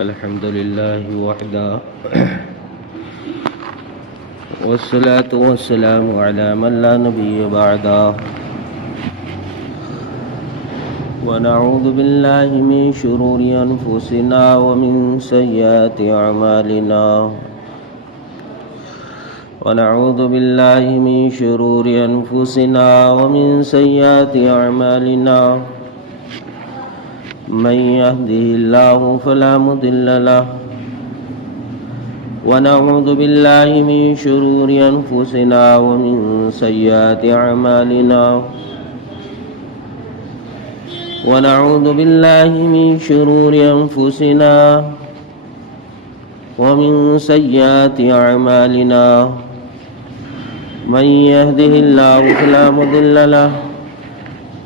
الحمد لله وحده والصلاة والسلام على من لا نبي بعده ونعوذ بالله من شرور أنفسنا ومن سيئات أعمالنا ونعوذ بالله من شرور أنفسنا ومن سيئات أعمالنا من يهده الله فلا مضل له ونعوذ بالله من شرور أنفسنا ومن سيئات أعمالنا ونعوذ بالله من شرور أنفسنا ومن سيئات أعمالنا من يهده الله فلا مضل له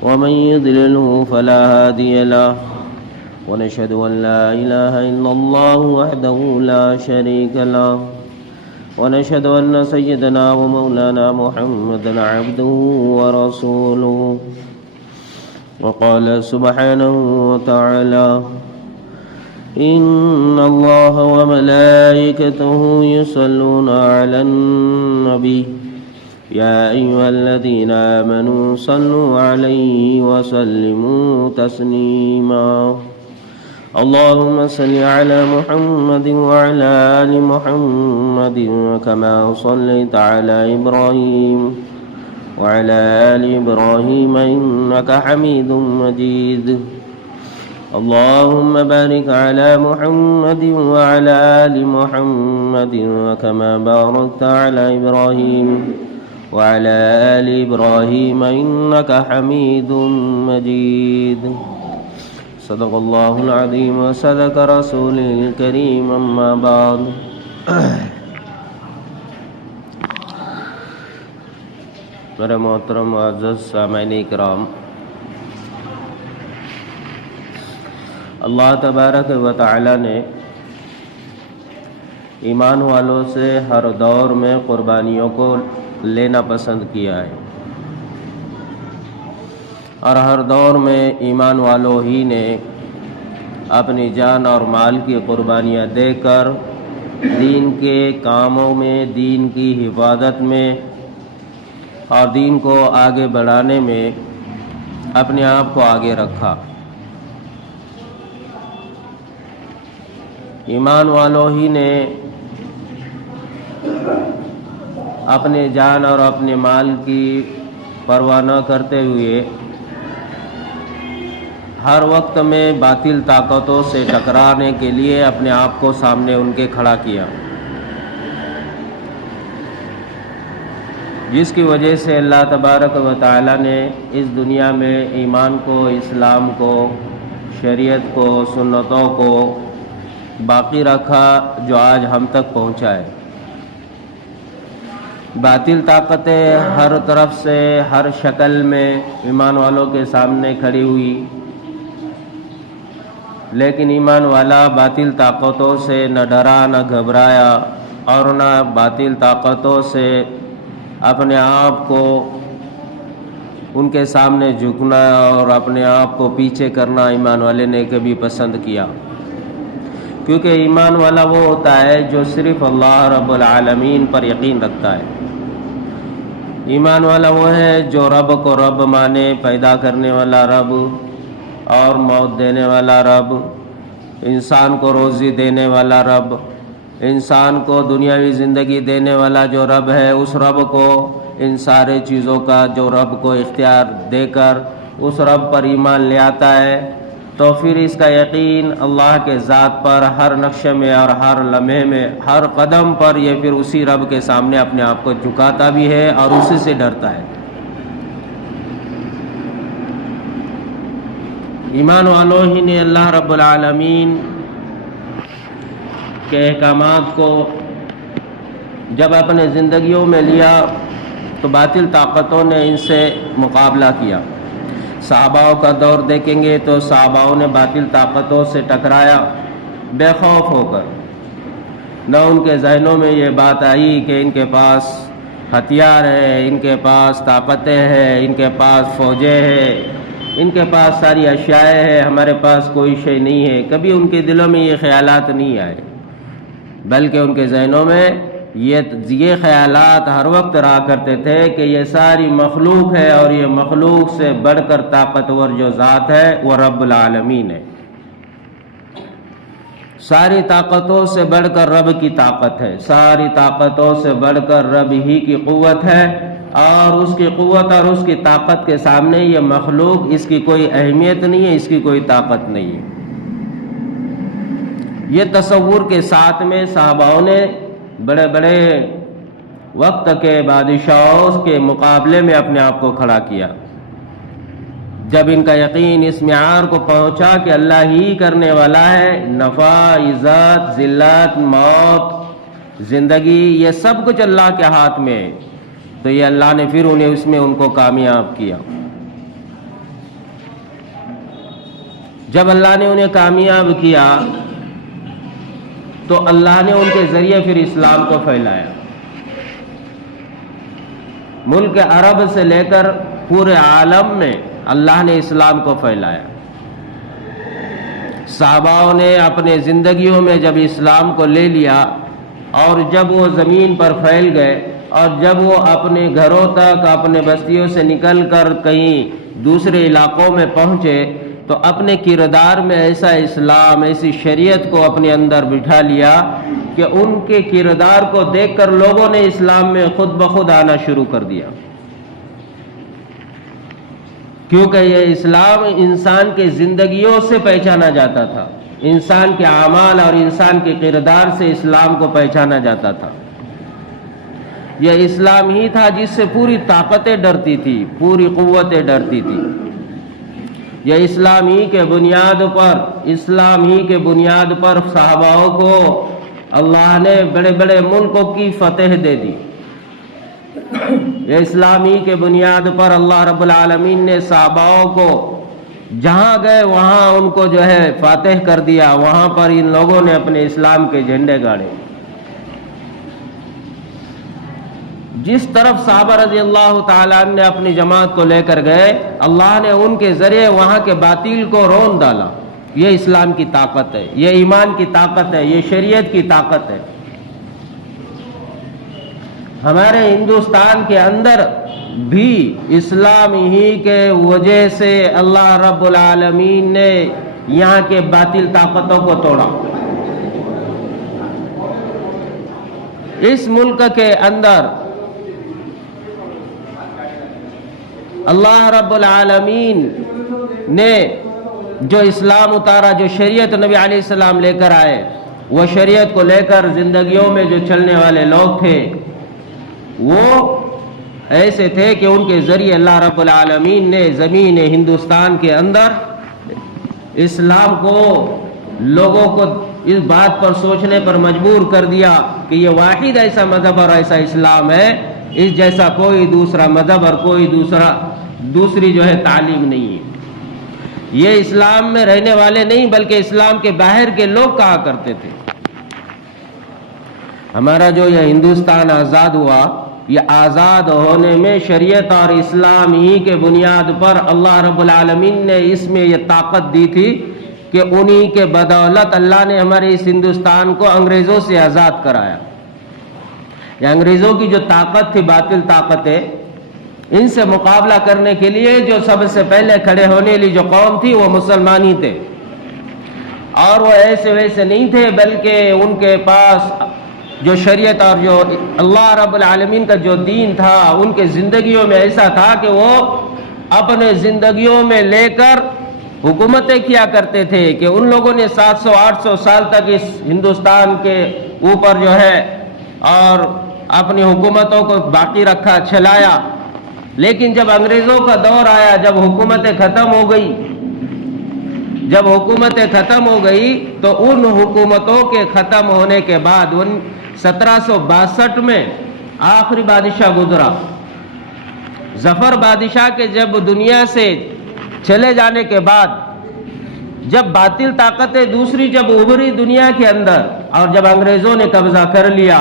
ومن يضلله فلا هادي له ونشهد أن لا إله إلا الله وحده لا شريك له ونشهد أن سيدنا ومولانا محمدا عبده ورسوله وقال سبحانه وتعالى إن الله وملائكته يصلون على النبي يا أيها الذين آمنوا صلوا عليه وسلموا تسليما اللهم صل على محمد وعلى آل محمد كما صليت على إبراهيم وعلى آل إبراهيم إنك حميد مجيد اللهم بارك على محمد وعلى آل محمد كما باركت على إبراهيم وعلى آل إبراهيم إنك حميد مجيد صدق الله العظيم وصدق رسوله الكريم أما بعد میرے محترم معزز سامعین کرام، اللہ تبارک و تعالی نے ایمان والوں سے ہر دور میں قربانیوں کو لینا پسند کیا ہے، اور ہر دور میں ایمان والوں ہی نے اپنی جان اور مال کی قربانیاں دے کر دین کے کاموں میں، دین کی حفاظت میں اور دین کو آگے بڑھانے میں اپنے آپ کو آگے رکھا۔ ایمان والوں ہی نے اپنے جان اور اپنے مال کی پرواہ نہ کرتے ہوئے ہر وقت میں باطل طاقتوں سے ٹکرانے کے لیے اپنے آپ کو سامنے ان کے کھڑا کیا، جس کی وجہ سے اللہ تبارک و تعالی نے اس دنیا میں ایمان کو، اسلام کو، شریعت کو، سنتوں کو باقی رکھا، جو آج ہم تک پہنچا ہے۔ باطل طاقتیں ہر طرف سے، ہر شکل میں ایمان والوں کے سامنے کھڑی ہوئی، لیکن ایمان والا باطل طاقتوں سے نہ ڈرا، نہ گھبرایا، اور نہ باطل طاقتوں سے اپنے آپ کو ان کے سامنے جھکنا اور اپنے آپ کو پیچھے کرنا ایمان والے نے کبھی پسند کیا، کیونکہ ایمان والا وہ ہوتا ہے جو صرف اللہ رب العالمین پر یقین رکھتا ہے۔ ایمان والا وہ ہے جو رب کو رب مانے، پیدا کرنے والا رب اور موت دینے والا رب، انسان کو روزی دینے والا رب، انسان کو دنیاوی زندگی دینے والا جو رب ہے، اس رب کو، ان سارے چیزوں کا جو رب کو اختیار دے کر اس رب پر ایمان لے آتا ہے، تو پھر اس کا یقین اللہ کے ذات پر ہر نقشے میں اور ہر لمحے میں، ہر قدم پر یہ پھر اسی رب کے سامنے اپنے آپ کو جھکاتا بھی ہے اور اسی سے ڈرتا ہے۔ ایمان والوں ہی نے اللہ رب العالمین کے احکامات کو جب اپنے زندگیوں میں لیا تو باطل طاقتوں نے ان سے مقابلہ کیا۔ صحاباؤں کا دور دیکھیں گے تو صحاباؤں نے باطل طاقتوں سے ٹکرایا بے خوف ہو کر، نہ ان کے ذہنوں میں یہ بات آئی کہ ان کے پاس ہتھیار ہے، ان کے پاس طاقتیں ہیں، ان کے پاس فوجیں ہیں، ان کے پاس ساری اشیاء ہے، ہمارے پاس کوئی شے نہیں ہے، کبھی ان کے دلوں میں یہ خیالات نہیں آئے، بلکہ ان کے ذہنوں میں یہ خیالات ہر وقت رہا کرتے تھے کہ یہ ساری مخلوق ہے اور یہ مخلوق سے بڑھ کر طاقتور جو ذات ہے وہ رب العالمین ہے، ساری طاقتوں سے بڑھ کر رب کی طاقت ہے، ساری طاقتوں سے بڑھ کر رب ہی کی قوت ہے، اور اس کی قوت اور اس کی طاقت کے سامنے یہ مخلوق اس کی کوئی اہمیت نہیں ہے، اس کی کوئی طاقت نہیں ہے۔ یہ تصور کے ساتھ میں صحاباؤں نے بڑے بڑے وقت کے بادشاہوں کے مقابلے میں اپنے آپ کو کھڑا کیا۔ جب ان کا یقین اس معیار کو پہنچا کہ اللہ ہی کرنے والا ہے، نفع، عزت، ذلت، موت، زندگی، یہ سب کچھ اللہ کے ہاتھ میں ہے، تو یہ اللہ نے پھر اس میں ان کو کامیاب کیا۔ جب اللہ نے انہیں کامیاب کیا تو اللہ نے ان کے ذریعے پھر اسلام کو پھیلایا، ملک عرب سے لے کر پورے عالم میں اللہ نے اسلام کو پھیلایا۔ صحاباؤں نے اپنے زندگیوں میں جب اسلام کو لے لیا اور جب وہ زمین پر پھیل گئے اور جب وہ اپنے گھروں تک، اپنے بستیوں سے نکل کر کہیں دوسرے علاقوں میں پہنچے تو اپنے کردار میں ایسا اسلام، ایسی شریعت کو اپنے اندر بٹھا لیا کہ ان کے کردار کو دیکھ کر لوگوں نے اسلام میں خود بخود آنا شروع کر دیا، کیونکہ یہ اسلام انسان کے زندگیوں سے پہچانا جاتا تھا، انسان کے اعمال اور انسان کے کردار سے اسلام کو پہچانا جاتا تھا۔ یہ اسلام ہی تھا جس سے پوری طاقتیں ڈرتی تھی، پوری قوتیں ڈرتی تھی۔ یہ اسلام ہی کے بنیاد پر صحاباؤں کو اللہ نے بڑے بڑے ملکوں کی فتح دے دی۔ یہ اسلامی کے بنیاد پر اللہ رب العالمین نے صحاباؤں کو جہاں گئے وہاں ان کو جو ہے فاتح کر دیا، وہاں پر ان لوگوں نے اپنے اسلام کے جھنڈے گاڑے۔ جس طرف صحابہ رضی اللہ تعالیٰ عنہ نے اپنی جماعت کو لے کر گئے، اللہ نے ان کے ذریعے وہاں کے باطل کو رون ڈالا۔ یہ اسلام کی طاقت ہے، یہ ایمان کی طاقت ہے، یہ شریعت کی طاقت ہے۔ ہمارے ہندوستان کے اندر بھی اسلام ہی کے وجہ سے اللہ رب العالمین نے یہاں کے باطل طاقتوں کو توڑا۔ اس ملک کے اندر اللہ رب العالمین نے جو اسلام اتارا، جو شریعت نبی علیہ السلام لے کر آئے، وہ شریعت کو لے کر زندگیوں میں جو چلنے والے لوگ تھے وہ ایسے تھے کہ ان کے ذریعے اللہ رب العالمین نے زمین ہندوستان کے اندر اسلام کو، لوگوں کو اس بات پر سوچنے پر مجبور کر دیا کہ یہ واحد ایسا مذہب اور ایسا اسلام ہے، اس جیسا کوئی دوسرا مذہب اور کوئی دوسری جو ہے تعلیم نہیں ہے۔ یہ اسلام میں رہنے والے نہیں بلکہ اسلام کے باہر کے لوگ کہا کرتے تھے۔ ہمارا جو یہ ہندوستان آزاد ہوا، یہ آزاد ہونے میں شریعت اور اسلام ہی کے بنیاد پر اللہ رب العالمین نے اس میں یہ طاقت دی تھی کہ انہی کے بدولت اللہ نے ہمارے اس ہندوستان کو انگریزوں سے آزاد کرایا۔ یہ انگریزوں کی جو طاقت تھی، باطل طاقت ہے، ان سے مقابلہ کرنے کے لیے جو سب سے پہلے کھڑے ہونے والی جو قوم تھی وہ مسلمان ہی تھے، اور وہ ایسے ویسے نہیں تھے، بلکہ ان کے پاس جو شریعت اور جو اللہ رب العالمین کا جو دین تھا ان کے زندگیوں میں ایسا تھا کہ وہ اپنے زندگیوں میں لے کر حکومتیں کیا کرتے تھے کہ ان لوگوں نے 700-800 سال تک اس ہندوستان کے اوپر جو ہے اور اپنی حکومتوں کو باقی رکھا، چلایا۔ لیکن جب انگریزوں کا دور آیا، جب حکومتیں ختم ہو گئی تو ان حکومتوں کے ختم ہونے کے بعد 1762 میں آخری بادشاہ گزرا، ظفر بادشاہ کے جب دنیا سے چلے جانے کے بعد، جب باطل طاقتیں دوسری جب ابھری دنیا کے اندر اور جب انگریزوں نے قبضہ کر لیا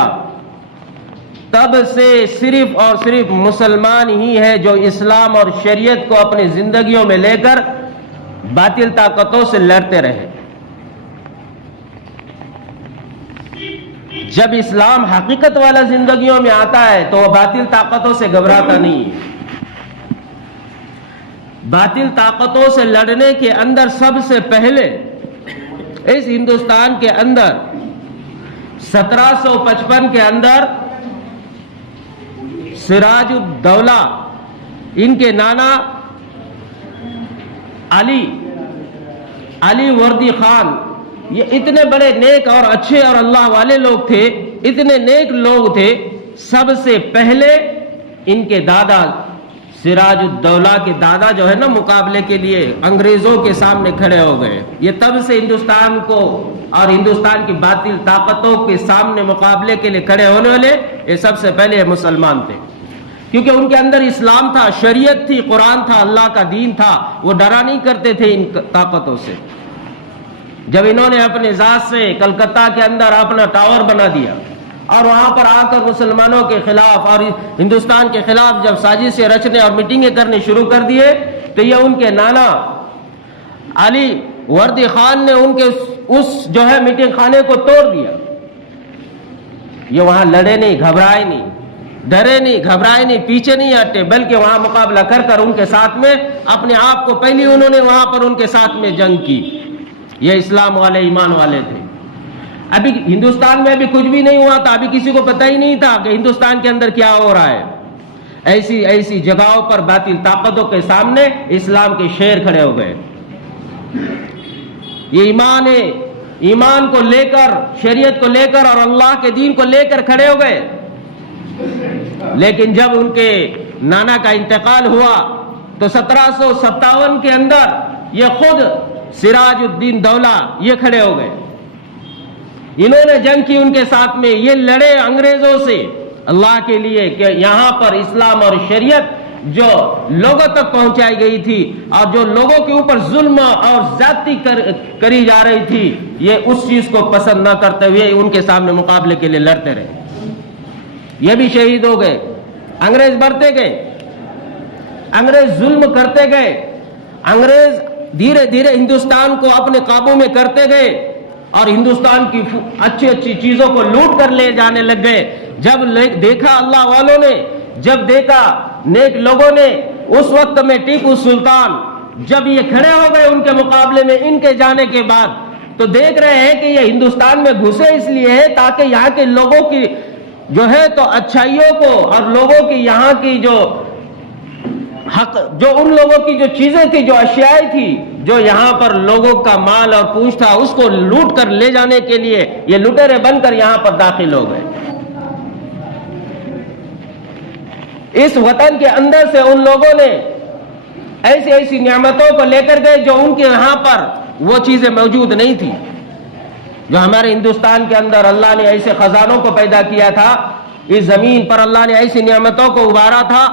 تب سے صرف اور صرف مسلمان ہی ہے جو اسلام اور شریعت کو اپنی زندگیوں میں لے کر باطل طاقتوں سے لڑتے رہے۔ جب اسلام حقیقت والا زندگیوں میں آتا ہے تو وہ باطل طاقتوں سے گھبراتا نہیں ہے۔ باطل طاقتوں سے لڑنے کے اندر سب سے پہلے اس ہندوستان کے اندر 1755 کے اندر سراج الدولہ ان کے نانا علی وردی خان، یہ اتنے بڑے نیک اور اچھے اور اللہ والے لوگ تھے، اتنے نیک لوگ تھے، سب سے پہلے ان کے دادا سراج الدولہ کے دادا جو ہے نا مقابلے کے لیے انگریزوں کے سامنے کھڑے ہو گئے۔ یہ تب سے ہندوستان کو اور ہندوستان کی باطل طاقتوں کے سامنے مقابلے کے لیے کھڑے ہونے والے یہ سب سے پہلے مسلمان تھے، کیونکہ ان کے اندر اسلام تھا، شریعت تھی، قرآن تھا، اللہ کا دین تھا، وہ ڈرا نہیں کرتے تھے ان طاقتوں سے۔ جب انہوں نے اپنے ذات سے کلکتہ کے اندر اپنا ٹاور بنا دیا اور وہاں پر آ کر مسلمانوں کے خلاف اور ہندوستان کے خلاف جب سازشیں رچنے اور میٹنگیں کرنے شروع کر دیے تو یہ ان کے نانا علی وردی خان نے ان کے اس جو ہے میٹنگ خانے کو توڑ دیا۔ یہ وہاں لڑے نہیں، گھبرائے نہیں، ڈرے نہیں، گھبرائے نہیں، پیچھے نہیں ہٹے، بلکہ وہاں مقابلہ کر کر ان کے ساتھ میں اپنے آپ کو پہلی انہوں نے وہاں پر ان کے ساتھ میں جنگ کی۔ یہ اسلام والے، ایمان والے تھے۔ ابھی ہندوستان میں ابھی کچھ بھی نہیں ہوا تھا، ابھی کسی کو پتہ ہی نہیں تھا کہ ہندوستان کے اندر کیا ہو رہا ہے۔ ایسی جگہوں پر باطل طاقتوں کے سامنے اسلام کے شیر کھڑے ہو گئے۔ یہ ایمان ہے، ایمان کو لے کر، شریعت کو لے کر اور اللہ کے دین کو لے کر کھڑے ہو گئے۔ لیکن جب ان کے نانا کا انتقال ہوا تو 1757 کے اندر یہ خود سراج الدین دولہ یہ کھڑے ہو گئے۔ انہوں نے جنگ کی ان کے ساتھ میں، یہ لڑے انگریزوں سے اللہ کے لیے کہ یہاں پر اسلام اور شریعت جو لوگوں تک پہنچائی گئی تھی اور جو لوگوں کے اوپر ظلم اور زیادتی کری جا رہی تھی، یہ اس چیز کو پسند نہ کرتے ہوئے ان کے سامنے مقابلے کے لیے لڑتے رہے۔ یہ بھی شہید ہو گئے۔ انگریز بڑھتے گئے، انگریز ظلم کرتے گئے، انگریز دھیرے دھیرے ہندوستان کو اپنے قابو میں کرتے گئے اور ہندوستان کی اچھی اچھی چیزوں کو لوٹ کر لے جانے لگ گئے۔ جب دیکھا اللہ والوں نے، جب دیکھا نیک لوگوں نے، اس وقت میں ٹیپو سلطان جب یہ کھڑے ہو گئے ان کے مقابلے میں ان کے جانے کے بعد، تو دیکھ رہے ہیں کہ یہ ہندوستان میں گھسے اس لیے ہے تاکہ یہاں کے لوگوں کی جو ہے تو اچھائیوں کو اور لوگوں کی یہاں کی جو حق، جو ان لوگوں کی جو چیزیں تھی، جو اشیاء تھی، جو یہاں پر لوگوں کا مال اور پوچھ تھا، اس کو لوٹ کر لے جانے کے لیے یہ لٹیرے بن کر یہاں پر داخل ہو گئے۔ اس وطن کے اندر سے ان لوگوں نے ایسی نعمتوں کو لے کر گئے جو ان کے یہاں پر وہ چیزیں موجود نہیں تھی۔ جو ہمارے ہندوستان کے اندر اللہ نے ایسے خزانوں کو پیدا کیا تھا، اس زمین پر اللہ نے ایسی نعمتوں کو ابارا تھا،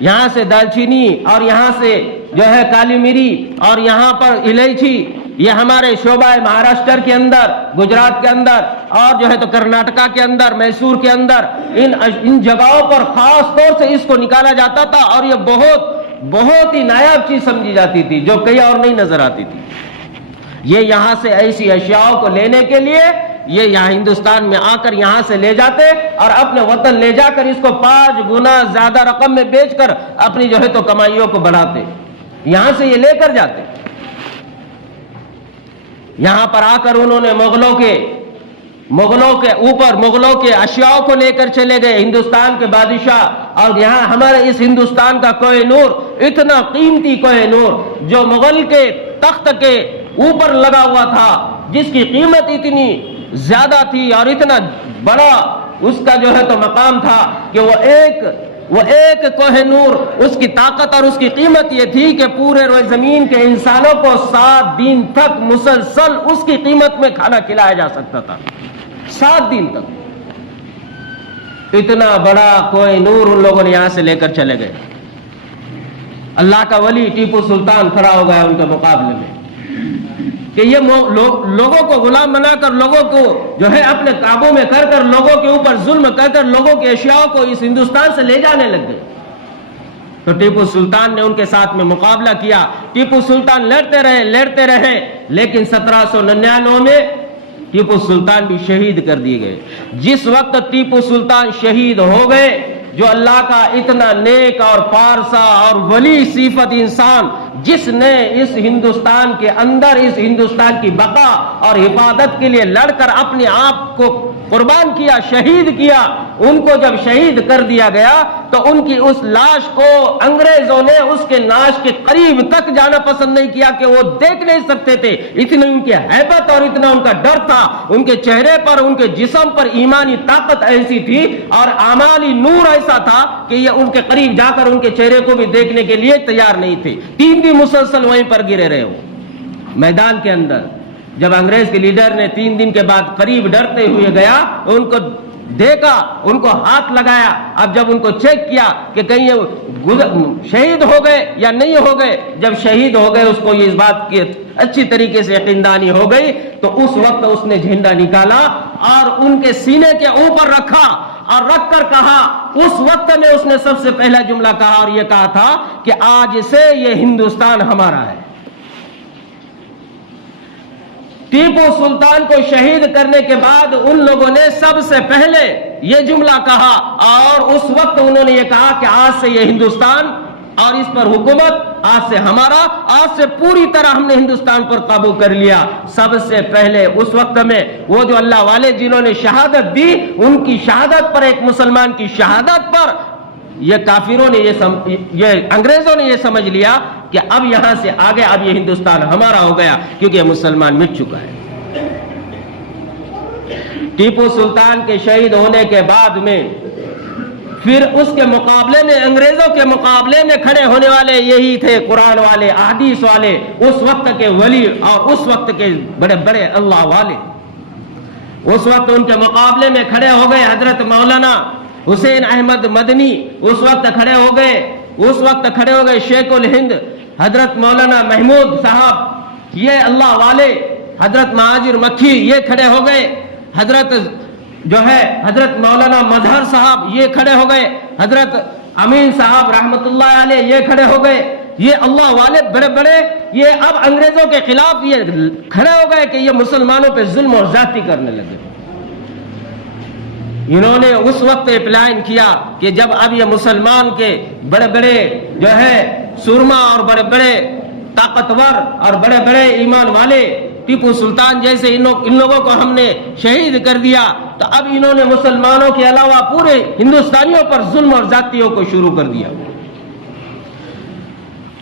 یہاں سے دال چینی اور یہاں سے جو ہے کالی مری اور یہاں پر الائچی، یہ ہمارے شعبہ مہاراشٹر کے اندر، گجرات کے اندر اور جو ہے تو کرناٹکا کے اندر، میسور کے اندر، ان جگہوں پر خاص طور سے اس کو نکالا جاتا تھا اور یہ بہت ہی نایاب چیز سمجھی جاتی تھی جو کہیں اور نہیں نظر آتی تھی۔ یہ یہاں سے ایسی اشیاء کو لینے کے لیے یہ یہاں ہندوستان میں آ کر یہاں سے لے جاتے اور اپنے وطن لے جا کر اس کو 5 گنا زیادہ رقم میں بیچ کر اپنی جو ہے تو کمائیوں کو بڑھاتے، یہاں سے یہ لے کر جاتے۔ یہاں پر آ کر انہوں نے مغلوں کے اشیاء کو لے کر چلے گئے، ہندوستان کے بادشاہ، اور یہاں ہمارے اس ہندوستان کا کوہ نور، اتنا قیمتی کوہ نور جو مغل کے تخت کے اوپر لگا ہوا تھا، جس کی قیمت اتنی زیادہ تھی اور اتنا بڑا اس کا جو ہے تو مقام تھا کہ وہ ایک کوہ نور، اس کی طاقت اور اس کی قیمت یہ تھی کہ پورے روئے زمین کے انسانوں کو 7 دن تک مسلسل اس کی قیمت میں کھانا کھلایا جا سکتا تھا، 7 دن تک۔ اتنا بڑا کوہ نور ان لوگوں نے یہاں سے لے کر چلے گئے۔ اللہ کا ولی ٹیپو سلطان کھڑا ہو گیا ان کے مقابلے میں۔ کہ یہ لوگوں کو غلام بنا کر، لوگوں کو جو ہے اپنے قابو میں کر کر، لوگوں کے اوپر ظلم کر کر لوگوں کے اشیاء کو اس ہندوستان سے لے جانے لگ گئے۔ تو ٹیپو سلطان نے ان کے ساتھ میں مقابلہ کیا۔ ٹیپو سلطان لڑتے رہے، لیکن 1799 میں ٹیپو سلطان بھی شہید کر دیے گئے۔ جس وقت ٹیپو سلطان شہید ہو گئے، جو اللہ کا اتنا نیک اور پارسا اور ولی صفت انسان، جس نے اس ہندوستان کے اندر اس ہندوستان کی بقا اور حفاظت کے لیے لڑ کر اپنے آپ کو قربان کیا، شہید کیا، ان کو جب شہید کر دیا گیا تو ان کی اس لاش کو انگریزوں نے اس کے ناش کے قریب تک جانا پسند نہیں کیا، کہ وہ دیکھ نہیں سکتے تھے، اتنی ان کی ہیبت اور اتنا ان کا ڈر تھا، ان کے چہرے پر، ان کے جسم پر ایمانی طاقت ایسی تھی اور اعمالی نور ایسا تھا کہ یہ ان کے قریب جا کر ان کے چہرے کو بھی دیکھنے کے لیے تیار نہیں تھے۔ 3 دن مسلسل وہیں پر گرے رہے ہو میدان کے اندر۔ جب انگریز کے لیڈر نے 3 دن کے بعد قریب ڈرتے ہوئے گیا، ان کو دیکھا، ان کو ہاتھ لگایا، اب جب ان کو چیک کیا کہ کہیں یہ شہید ہو گئے یا نہیں ہو گئے، جب شہید ہو گئے اس کو یہ اس بات کی اچھی طریقے سے یقیندانی ہو گئی، تو اس وقت اس نے جھنڈا نکالا اور ان کے سینے کے اوپر رکھا اور رکھ کر کہا، اس وقت میں اس نے سب سے پہلا جملہ کہا اور یہ کہا تھا کہ آج سے یہ ہندوستان ہمارا ہے۔ ٹیپو سلطان کو شہید کرنے کے بعد ان لوگوں نے سب سے پہلے یہ جملہ کہا، اور اس وقت انہوں نے یہ کہا کہ آج سے یہ ہندوستان اور اس پر حکومت آج سے ہمارا، آج سے پوری طرح ہم نے ہندوستان پر قابو کر لیا۔ سب سے پہلے اس وقت میں وہ جو اللہ والے جنہوں نے شہادت دی، ان کی شہادت پر، ایک مسلمان کی شہادت پر یہ کافروں نے یہ انگریزوں نے یہ سمجھ لیا کہ اب یہاں سے آگے اب یہ ہندوستان ہمارا ہو گیا، کیونکہ یہ مسلمان مٹ چکا ہے۔ ٹیپو سلطان کے شہید ہونے کے بعد میں پھر اس کے مقابلے میں، انگریزوں کے مقابلے میں کھڑے ہونے والے یہی تھے قرآن والے، احادیث والے، اس وقت کے ولی اور اس وقت کے بڑے بڑے اللہ والے۔ اس وقت ان کے مقابلے میں کھڑے ہو گئے حضرت مولانا حسین احمد مدنی، اس وقت کھڑے ہو گئے شیخ الہند حضرت مولانا محمود صاحب، یہ اللہ والے، حضرت مہاجر مکھی یہ کھڑے ہو گئے، حضرت مولانا مظہر صاحب یہ کھڑے ہو گئے، حضرت امین صاحب رحمت اللہ علیہ یہ کھڑے ہو گئے، یہ اللہ والے بڑے بڑے، یہ اب انگریزوں کے خلاف یہ کھڑے ہو گئے کہ یہ مسلمانوں پہ ظلم اور زیادتی کرنے لگے۔ انہوں نے اس وقت اپلائن کیا کہ جب اب یہ مسلمان کے بڑے بڑے جو ہے سرما اور بڑے بڑے طاقتور اور بڑے بڑے ایمان والے ٹیپو سلطان جیسے ان لوگوں کو ہم نے شہید کر دیا، تو اب انہوں نے مسلمانوں کے علاوہ پورے ہندوستانیوں پر ظلم اور زیادتیوں کو شروع کر دیا،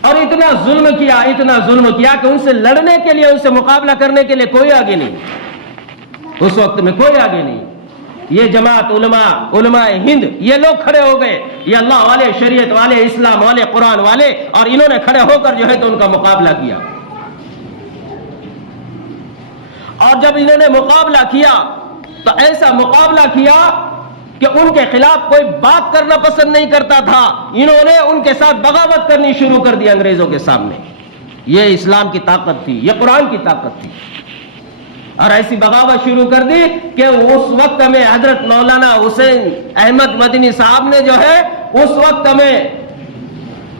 اور اتنا ظلم کیا کہ ان سے لڑنے کے لیے، ان سے مقابلہ کرنے کے لیے کوئی آگے نہیں، اس وقت میں کوئی آگے نہیں۔ یہ جماعت علماء ہند یہ لوگ کھڑے ہو گئے، یہ اللہ والے، شریعت والے، اسلام والے، قرآن والے، اور انہوں نے کھڑے ہو کر جو ہے تو ان کا مقابلہ کیا۔ اور جب انہوں نے مقابلہ کیا تو ایسا مقابلہ کیا کہ ان کے خلاف کوئی بات کرنا پسند نہیں کرتا تھا، انہوں نے ان کے ساتھ بغاوت کرنی شروع کر دی انگریزوں کے سامنے۔ یہ اسلام کی طاقت تھی، یہ قرآن کی طاقت تھی، اور ایسی بغاوت شروع کر دی کہ اس وقت میں حضرت مولانا حسین احمد مدنی صاحب نے جو ہے اس وقت میں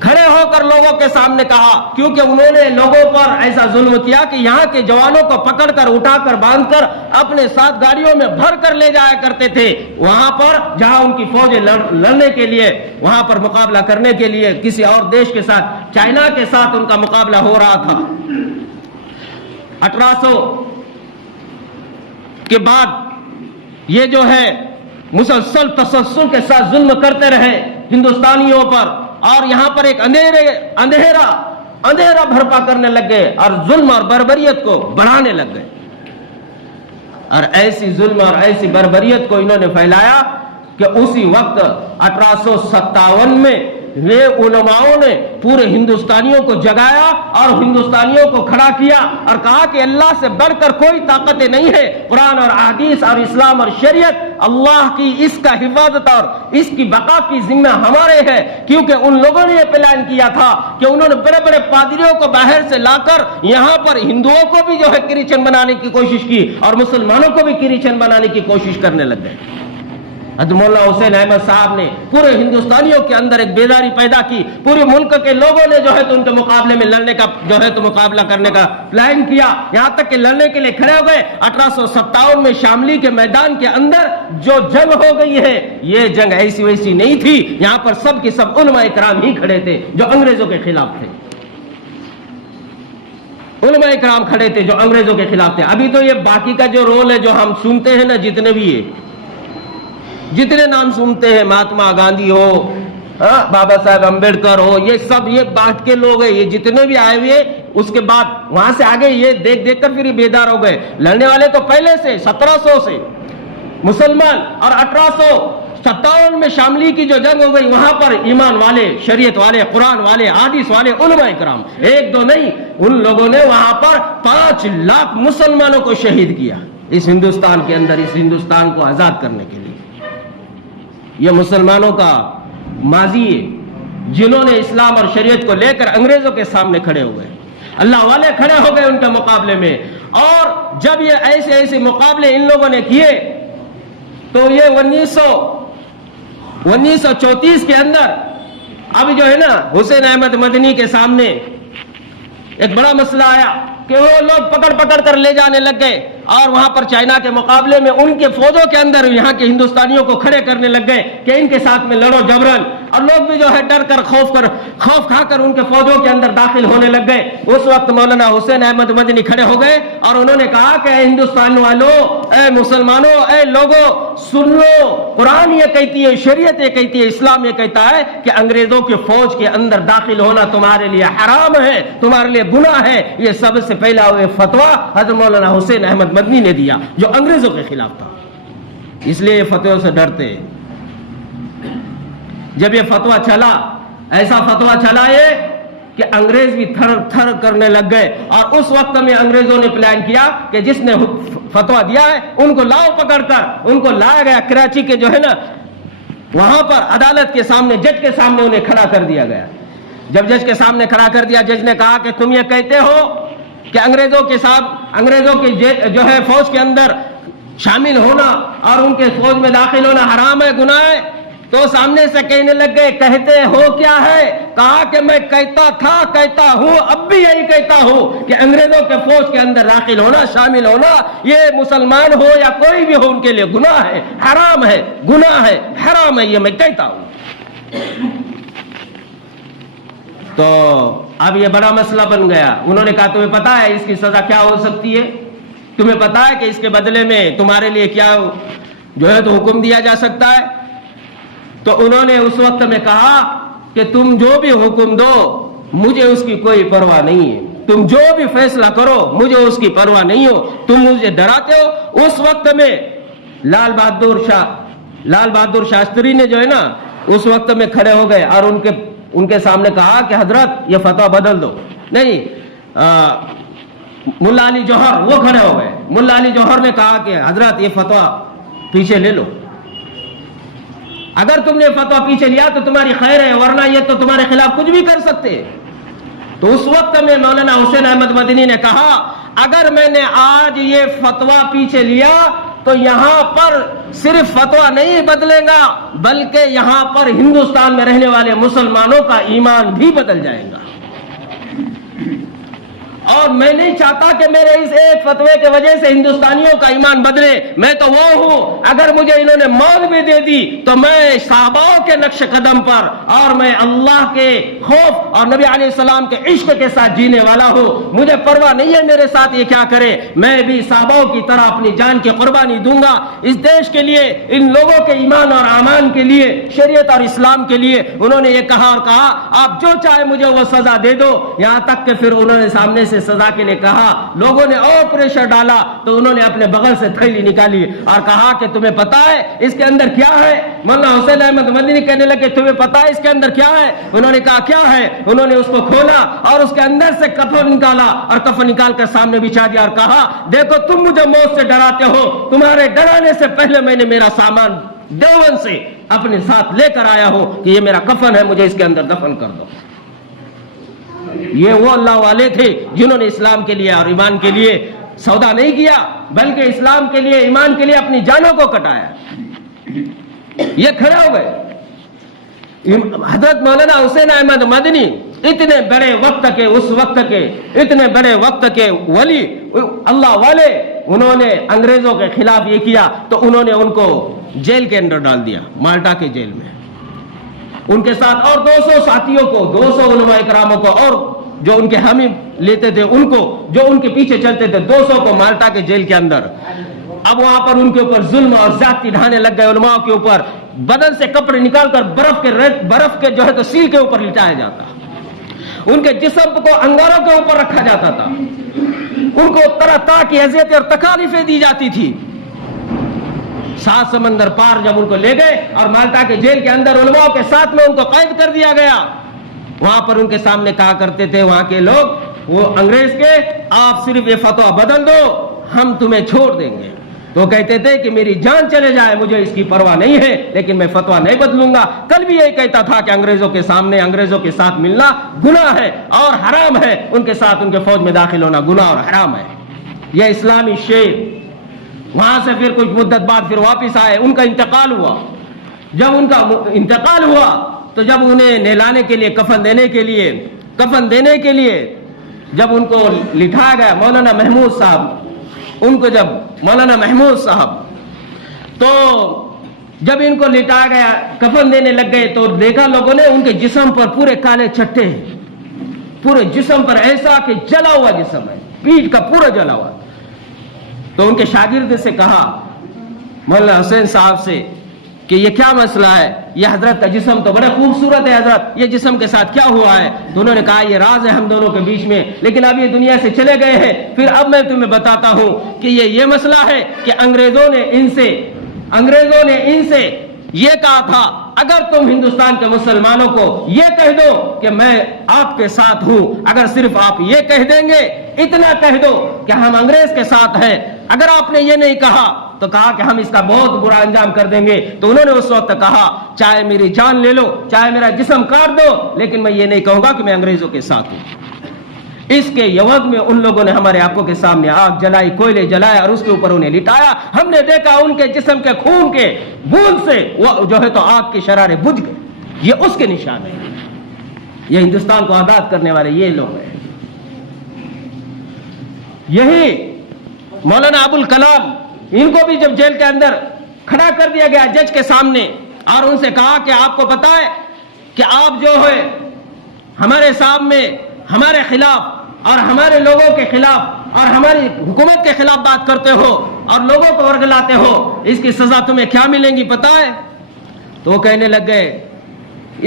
کھڑے ہو کر لوگوں کے سامنے کہا، کیونکہ انہوں نے لوگوں پر ایسا ظلم کیا کہ یہاں کے جوانوں کو پکڑ کر، اٹھا کر، باندھ کر اپنے ساتھ گاڑیوں میں بھر کر لے جایا کرتے تھے وہاں پر جہاں ان کی فوجیں لڑنے کے لیے، وہاں پر مقابلہ کرنے کے لیے کسی اور دیش کے ساتھ، چائنا کے ساتھ ان کا مقابلہ ہو رہا تھا۔ 1800 کے بعد یہ جو ہے مسلسل تسلسل کے ساتھ ظلم کرتے رہے ہندوستانیوں پر، اور یہاں پر ایک اندھیرا بھرپا کرنے لگ گئے اور ظلم اور بربریت کو بڑھانے لگ گئے، اور ایسی ظلم اور ایسی بربریت کو انہوں نے پھیلایا کہ اسی وقت 1857 میں یہ علماؤں نے پورے ہندوستانیوں کو جگایا اور ہندوستانیوں کو کھڑا کیا اور کہا کہ اللہ سے بڑھ کر کوئی طاقتیں نہیں ہے، قرآن اور حدیث اور اسلام اور شریعت، اللہ کی اس کا حفاظت اور اس کی بقا کی ذمہ ہمارے ہے، کیونکہ ان لوگوں نے یہ پلان کیا تھا کہ انہوں نے بڑے بڑے پادریوں کو باہر سے لا کر یہاں پر ہندوؤں کو بھی جو ہے کرسچن بنانے کی کوشش کی اور مسلمانوں کو بھی کرسچن بنانے کی کوشش کرنے لگ گئے۔ حضرت مولانا حسین احمد صاحب نے پورے ہندوستانیوں کے اندر ایک بیداری پیدا کی، پورے ملک کے لوگوں نے جو ہے تو ان کے مقابلے میں لڑنے کا جو ہے تو مقابلہ کرنے کا پلان کیا، یہاں تک کہ لڑنے کے لیے کھڑے ہو گئے۔ 1857 میں شاملی کے میدان کے اندر جو جنگ ہو گئی ہے، یہ جنگ ایسی ویسی نہیں تھی، یہاں پر سب کے سب علماء کرام ہی کھڑے تھے جو انگریزوں کے خلاف تھے، علماء کرام کھڑے تھے جو انگریزوں کے خلاف تھے۔ ابھی تو یہ باقی کا جو رول ہے جو ہم سنتے ہیں نا، جتنے بھی ہے، جتنے نام سنتے ہیں، مہاتما گاندھی ہو، بابا صاحب امبیڈکر ہو، یہ سب یہ بات کے لوگ ہیں، یہ جتنے بھی آئے ہوئے، اس کے بعد وہاں سے آگے یہ دیکھ دیکھ کر پھر یہ بیدار ہو گئے۔ لڑنے والے تو پہلے سے 1700 سے مسلمان، اور 1857 میں شاملی کی جو جنگ ہو گئی، وہاں پر ایمان والے، شریعت والے، قرآن والے، حدیث والے، علماء کرام، ایک دو نہیں، ان لوگوں نے وہاں پر 5 لاکھ مسلمانوں کو شہید کیا اس ہندوستان کے اندر، اس ہندوستان کو آزاد کرنے کے لیے۔ یہ مسلمانوں کا ماضی ہے، جنہوں نے اسلام اور شریعت کو لے کر انگریزوں کے سامنے کھڑے ہو گئے، اللہ والے کھڑے ہو گئے ان کے مقابلے میں۔ اور جب یہ ایسے ایسے مقابلے ان لوگوں نے کیے تو یہ 1934 کے اندر اب جو ہے نا حسین احمد مدنی کے سامنے ایک بڑا مسئلہ آیا کہ وہ لوگ پکڑ پکڑ کر لے جانے لگ گئے، اور وہاں پر چائنا کے مقابلے میں ان کے فوجوں کے اندر یہاں کے ہندوستانیوں کو کھڑے کرنے لگ گئے کہ ان کے ساتھ میں لڑو جبرن، اور لوگ بھی جو ہے ڈر کر خوف کھا کر ان کے فوجوں کے اندر داخل ہونے لگ گئے۔ اس وقت مولانا حسین احمد مدنی کھڑے ہو گئے اور انہوں نے کہا کہ اے ہندوستان والوں، اے مسلمانوں، اے لوگوں، سن لو، قرآن یہ کہتی ہے، شریعت یہ کہتی ہے، اسلام یہ کہتا ہے کہ انگریزوں کے فوج کے اندر داخل ہونا تمہارے لیے حرام ہے، تمہارے لیے گناہ ہے۔ یہ سب سے پہلا وہ فتویٰ حضرت مولانا حسین احمد مدنی نے دیا جو انگریزوں کے خلاف تھا، اس لیے یہ فتویوں سے ڈرتے ہیں۔ جب یہ فتویٰ چلا، ایسا فتویٰ چلا یہ کہ انگریز بھی تھر تھر کرنے لگ گئے، اور اس وقت میں انگریزوں نے پلان کیا کہ جس نے فتویٰ دیا ہے ان کو لاؤ، پکڑ کر ان کو لایا گیا کراچی کے جو ہے نا وہاں پر عدالت کے سامنے، جج کے سامنے انہیں کھڑا کر دیا گیا۔ جب جج کے سامنے کھڑا کر دیا، جج نے کہا کہ تم یہ کہتے ہو کہ انگریزوں کی جو ہے فوج کے اندر شامل ہونا اور ان کے فوج میں داخل ہونا حرام ہے، گناہ ہے؟ تو سامنے سے کہنے لگ گئے کہتے ہو کیا ہے؟ کہا کہ میں کہتا تھا، کہتا ہوں، اب بھی یہی کہتا ہوں کہ انگریزوں کے فوج کے اندر داخل ہونا، شامل ہونا، یہ مسلمان ہو یا کوئی بھی ہو ان کے لیے گناہ ہے، حرام ہے، گناہ ہے، حرام ہے، یہ میں کہتا ہوں۔ تو اب یہ بڑا مسئلہ بن گیا۔ انہوں نے کہا تمہیں پتا ہے اس کی سزا کیا ہو سکتی ہے؟ تمہیں پتا ہے کہ اس کے بدلے میں تمہارے لیے کیا جو ہے تو حکم دیا جا سکتا ہے؟ تو انہوں نے اس وقت میں کہا کہ تم جو بھی حکم دو مجھے اس کی کوئی پرواہ نہیں ہے، تم جو بھی فیصلہ کرو مجھے اس کی پرواہ نہیں ہو، تم مجھے ڈراتے ہو۔ اس وقت میں لال بہادر شاستری نے جو ہے نا اس وقت میں کھڑے ہو گئے اور ان کے سامنے کہا کہ حضرت یہ فتویٰ بدل دو۔ نہیں، ملا علی جوہر وہ کھڑے ہو گئے۔ ملا علی جوہر نے کہا کہ حضرت یہ فتویٰ پیچھے لے لو، اگر تم نے فتویٰ پیچھے لیا تو تمہاری خیر ہے، ورنہ یہ تو تمہارے خلاف کچھ بھی کر سکتے۔ تو اس وقت میں مولانا حسین احمد مدنی نے کہا اگر میں نے آج یہ فتویٰ پیچھے لیا تو یہاں پر صرف فتویٰ نہیں بدلے گا بلکہ یہاں پر ہندوستان میں رہنے والے مسلمانوں کا ایمان بھی بدل جائے گا، اور میں نہیں چاہتا کہ میرے اس ایک فتوے کی وجہ سے ہندوستانیوں کا ایمان بدلے۔ میں تو وہ ہوں، اگر مجھے انہوں نے موت بھی دے دی تو میں صحاباؤں کے نقش قدم پر اور میں اللہ کے خوف اور نبی علیہ السلام کے عشق کے ساتھ جینے والا ہوں۔ مجھے پرواہ نہیں ہے میرے ساتھ یہ کیا کرے، میں بھی صحاباؤں کی طرح اپنی جان کی قربانی دوں گا اس دیش کے لیے، ان لوگوں کے ایمان اور امان کے لیے، شریعت اور اسلام کے لیے۔ انہوں نے یہ کہا اور کہا آپ جو چاہے مجھے وہ سزا دے دو، یہاں تک کہ پھر انہوں نے سامنے سے سزا کے لیے کہا. لوگوں نے اور پریشر ڈالا تو انہوں نے اپنے بغل سے تھیلی نکالی اور کہا کہ تمہیں پتا ہے اس کے اندر کیا ہے؟ مولانا حسین احمد مدنی کہنے لگے تمہیں پتا ہے اس کے اندر کیا ہے؟ انہوں نے کہا کیا ہے؟ انہوں نے اس کو کھولا اور اس کے اندر سے کفن نکالا اور کفن نکال کر سامنے بچھا دیا اور کہا دیکھو تم مجھے موت سے ڈراتے ہو، تمہارے ڈرانے سے پہلے میں نے میرا سامان دیوبند سے اپنے ساتھ لے کر آیا ہوں کہ یہ میرا کفن ہے، مجھے اس کے اندر دفن کر دو. یہ وہ اللہ والے تھے جنہوں نے اسلام کے لیے اور ایمان کے لیے سودا نہیں کیا بلکہ اسلام کے لیے ایمان کے لیے اپنی جانوں کو کٹایا. یہ کھڑے ہو گئے. حضرت مولانا حسین احمد مدنی اتنے بڑے وقت کے اس وقت کے اتنے بڑے وقت کے ولی اللہ والے، انہوں نے انگریزوں کے خلاف یہ کیا تو انہوں نے ان کو جیل کے اندر ڈال دیا، مالٹا کے جیل میں. ان کے ساتھ اور 200 ساتھیوں کو، 200 علماء کراموں کو اور جو ان کے حامی لیتے تھے ان کو، جو ان کے پیچھے چلتے تھے 200 کو مالٹا کے جیل کے اندر. اب وہاں پر ان کے اوپر ظلم اور زیادتی ڈھانے لگ گئے. علماء کے اوپر بدن سے کپڑے نکال کر برف کے جو ہے تو سیل کے اوپر لٹایا جاتا، ان کے جسم کو انگاروں کے اوپر رکھا جاتا تھا، ان کو طرح طرح کی اذیتیں اور تکالیفیں دی جاتی تھی. 7 سمندر پار جب ان کو لے گئے اور مالٹا کے جیل کے اندر علماء کے ساتھ میں ان کو قید کر دیا گیا، وہاں پر ان کے سامنے کہا کرتے تھے وہاں کے لوگ، وہ انگریز کے، آپ صرف یہ فتویٰ بدل دو ہم تمہیں چھوڑ دیں گے. تو کہتے تھے کہ میری جان چلے جائے مجھے اس کی پرواہ نہیں ہے لیکن میں فتویٰ نہیں بدلوں گا. کل بھی یہی کہتا تھا کہ انگریزوں کے سامنے انگریزوں کے ساتھ ملنا گناہ ہے اور حرام ہے، ان کے ساتھ ان کے فوج میں داخل ہونا گناہ اور حرام ہے. یہ اسلامی شیر. وہاں سے پھر کچھ مدت بعد پھر واپس آئے، ان کا انتقال ہوا. جب ان کا انتقال ہوا تو جب انہیں نہلانے کے لیے کفن دینے کے لیے جب ان کو لٹھایا گیا، مولانا محمود صاحب تو جب ان کو لٹایا گیا کفن دینے لگ گئے تو دیکھا لوگوں نے ان کے جسم پر پورے کالے چھٹے ہیں، پورے جسم پر ایسا کہ جلا ہوا جسم ہے، پیٹھ کا پورا جلا ہوا. تو ان کے شاگرد سے کہا مولانا حسین صاحب سے کہ یہ کیا مسئلہ ہے؟ یہ حضرت کا جسم تو بڑا خوبصورت ہے حضرت، یہ جسم کے ساتھ کیا ہوا ہے؟ تو انہوں نے کہا یہ راز ہے ہم دونوں کے بیچ میں، لیکن اب یہ دنیا سے چلے گئے ہیں. پھر اب میں تمہیں بتاتا ہوں کہ یہ مسئلہ ہے کہ انگریزوں نے ان سے یہ کہا تھا اگر تم ہندوستان کے مسلمانوں کو یہ کہہ دو کہ میں آپ کے ساتھ ہوں، اگر صرف آپ یہ کہہ دیں گے، اتنا کہہ دو کہ ہم انگریز کے ساتھ ہیں، اگر آپ نے یہ نہیں کہا تو کہا کہ ہم اس کا بہت برا انجام کر دیں گے. تو انہوں نے اس وقت کہا چاہے میری جان لے لو، چاہے میرا جسم کاٹ دو، لیکن میں یہ نہیں کہوں گا کہ میں انگریزوں کے ساتھ ہوں. اس کے یوز میں ان لوگوں نے ہمارے آنکھوں کے سامنے آگ جلائی، کوئلے جلائے اور اس کے اوپر انہیں لٹایا. ہم نے دیکھا ان کے جسم کے خون کے بوند سے وہ جو ہے تو آگ کے شرارے بجھ گئے. یہ اس کے نشان ہے. یہ ہندوستان کو آزاد کرنے والے یہ لوگ ہیں. یہی مولانا ابوالکلام، ان کو بھی جب جیل کے اندر کھڑا کر دیا گیا جج کے سامنے اور ان سے کہا کہ آپ کو پتا ہے کہ آپ جو ہے ہمارے سامنے ہمارے خلاف اور ہمارے لوگوں کے خلاف اور ہماری حکومت کے خلاف بات کرتے ہو اور لوگوں کو ورگلاتے ہو، اس کی سزا تمہیں کیا ملیں گی پتا ہے؟ تو وہ کہنے لگ گئے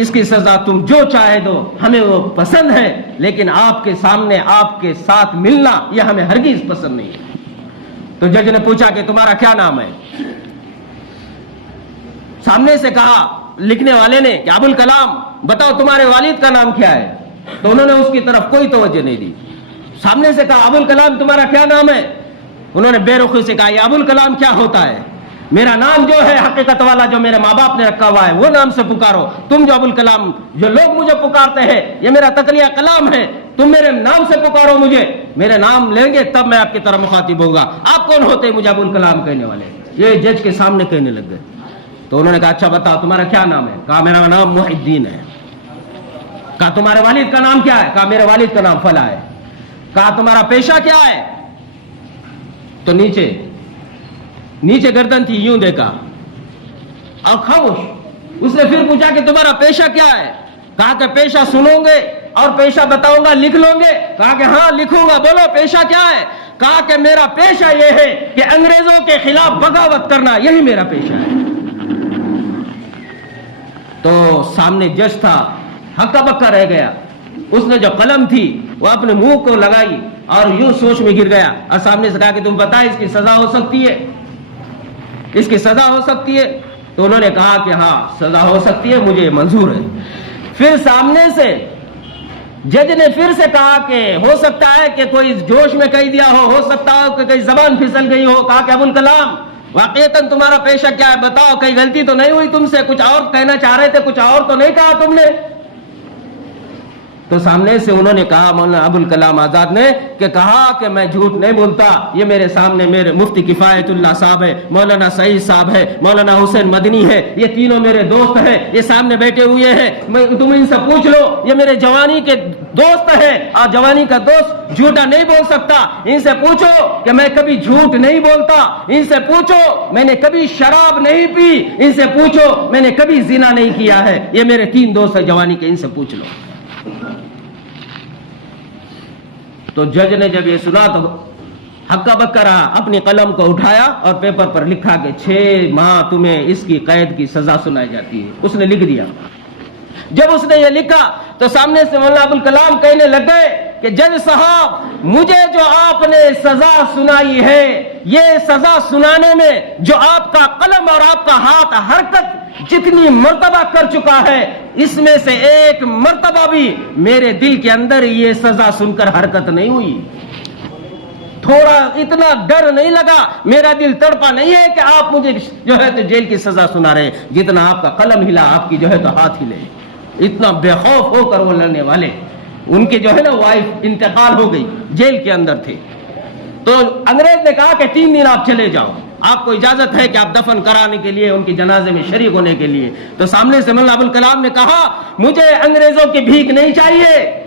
اس کی سزا تم جو چاہے دو، ہمیں وہ پسند ہے، لیکن آپ کے سامنے آپ کے ساتھ ملنا یہ ہمیں ہرگز پسند نہیں ہے. تو جج نے پوچھا کہ تمہارا کیا نام ہے؟ سامنے سے کہا لکھنے والے نے کہ ابوالکلام بتاؤ تمہارے والد کا نام کیا ہے؟ تو انہوں نے اس کی طرف کوئی توجہ نہیں دی. سامنے سے کہا ابوالکلام تمہارا کیا نام ہے؟ انہوں نے بے رخی سے کہا یہ ابوالکلام کیا ہوتا ہے؟ میرا نام جو ہے حقیقت والا جو میرے ماں باپ نے رکھا ہوا ہے وہ نام سے پکارو. تم جو ابوالکلام جو لوگ مجھے پکارتے ہیں یہ میرا تقلیہ کلام ہے، تم میرے نام سے پکارو مجھے، میرے نام لیں گے تب میں آپ کی طرح مخاطب ہوگا. آپ کون ہوتے مجھے ابوالکلام کہنے والے؟ یہ جج کے سامنے کہنے لگ گئے. تو انہوں نے کہا اچھا بتاؤ تمہارا کیا نام ہے؟ کہا میرا نام محی الدین ہے. کہا تمہارے والد کا نام کیا ہے؟ کہا میرے والد کا نام فلاں ہے. کہا تمہارا پیشہ کیا ہے؟ تو نیچے گردن تھی یوں دیکھا اور خاموش. اس نے پھر پوچھا کہ تمہارا پیشہ کیا ہے؟ کہا کہ پیشہ سنو گے اور پیشہ بتاؤں گا لکھ لو گے؟ کہا کہ ہاں لکھوں گا. بولو پیشہ کیا ہے؟ کہا کہ میرا پیشہ یہ ہے کہ انگریزوں کے خلاف بغاوت کرنا، یہی میرا پیشہ ہے. تو سامنے جج تھا، ہکا بکا رہ گیا. اس نے جو قلم تھی وہ اپنے منہ کو لگائی اور یوں سوچ میں گر گیا اور سامنے سے کہا کہ تم بتائیں اس کی سزا ہو سکتی ہے، اس کی سزا ہو سکتی ہے؟ تو انہوں نے کہا کہ ہاں سزا ہو سکتی ہے، مجھے منظور ہے۔ پھر سامنے سے جج نے پھر سے کہا کہ ہو سکتا ہے کہ کوئی جوش میں کہہ دیا ہو سکتا ہو کہ کہیں زبان پھسل گئی ہو۔ کہا کہ ابوالکلام واقعتاً تمہارا پیشہ کیا ہے، بتاؤ، کہیں غلطی تو نہیں ہوئی تم سے، کچھ اور کہنا چاہ رہے تھے، کچھ اور تو نہیں کہا تم نے؟ تو سامنے سے انہوں نے کہا، مولانا ابوالکلام آزاد نے کہ کہا کہ میں جھوٹ نہیں بولتا، یہ میرے سامنے میرے مفتی کفایت اللہ صاحب ہے، مولانا سعید صاحب ہے، مولانا حسین مدنی ہے، یہ تینوں میرے دوست ہیں، یہ سامنے بیٹھے ہوئے ہیں، تم ان سے پوچھ لو، یہ میرے جوانی کے دوست ہیں اور جوانی کا دوست جھوٹا نہیں بول سکتا۔ ان سے پوچھو کہ میں کبھی جھوٹ نہیں بولتا، ان سے پوچھو میں نے کبھی شراب نہیں پی، ان سے پوچھو میں نے کبھی زنا نہیں کیا ہے، یہ میرے تین دوست ہیں جوانی کے، ان سے پوچھ لو۔ تو جج نے جب یہ سنا تو ہکا بکا رہا، اپنی قلم کو اٹھایا اور پیپر پر لکھا کہ 6 ماہ تمہیں اس کی قید کی سزا سنائی جاتی ہے۔ اس نے لکھ دیا۔ جب اس نے یہ لکھا تو سامنے سے مولانا ابوالکلام کہنے لگ گئے کہ جج صاحب، مجھے جو آپ نے سزا سنائی ہے، یہ سزا سنانے میں جو آپ کا قلم اور آپ کا ہاتھ حرکت جتنی مرتبہ کر چکا ہے، اس میں سے ایک مرتبہ بھی میرے دل کے اندر یہ سزا سن کر حرکت نہیں ہوئی، تھوڑا اتنا ڈر نہیں لگا، میرا دل تڑپا نہیں ہے کہ آپ مجھے جو ہے تو جیل کی سزا سنا رہے، جتنا آپ کا قلم ہلا، آپ کی جو ہے تو ہاتھ ہلے۔ اتنا بے خوف ہو کر وہ لڑنے والے، ان کے جو ہے نا وائف انتقال ہو گئی، جیل کے اندر تھے۔ تو انگریز نے کہا کہ 3 دن آپ چلے جاؤ، آپ کو اجازت ہے کہ آپ دفن کرانے کے لیے، ان کی جنازے میں شریک ہونے کے لیے۔ تو سامنے سے مولانا ابوالکلام نے کہا، مجھے انگریزوں کی بھیک نہیں چاہیے،